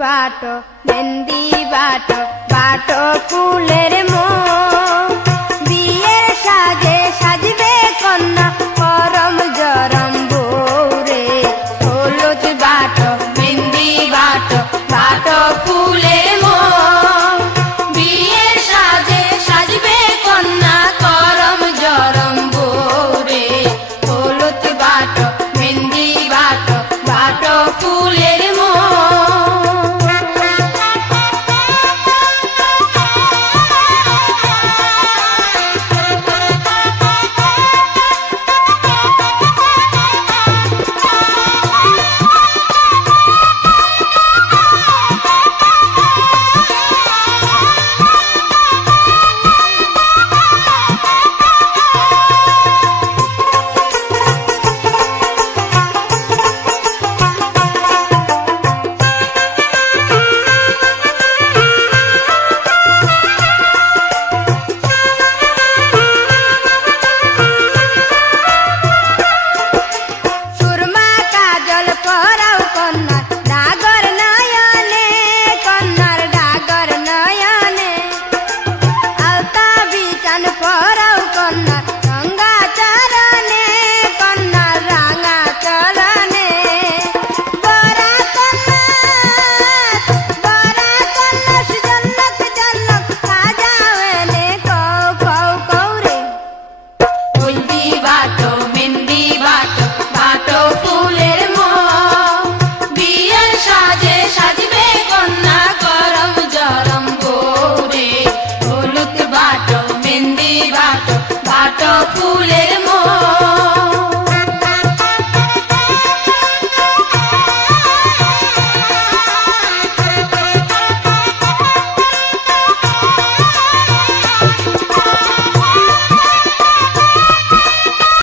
বাটো মেহেন্দি বাটো বাটো ফুলের মন বিয়ের সাজে সাজবে কন্যা করম জরম বৌরে হলুদ বাটো মেহেন্দি বাটো বাটো ফুলের মন বিয়ের সাজে সাজবে কন্যা করম জরম বৌরে হলুদ বাটো মেহেন্দি বাটো বাটো ফুলের মন বাটো ফুলে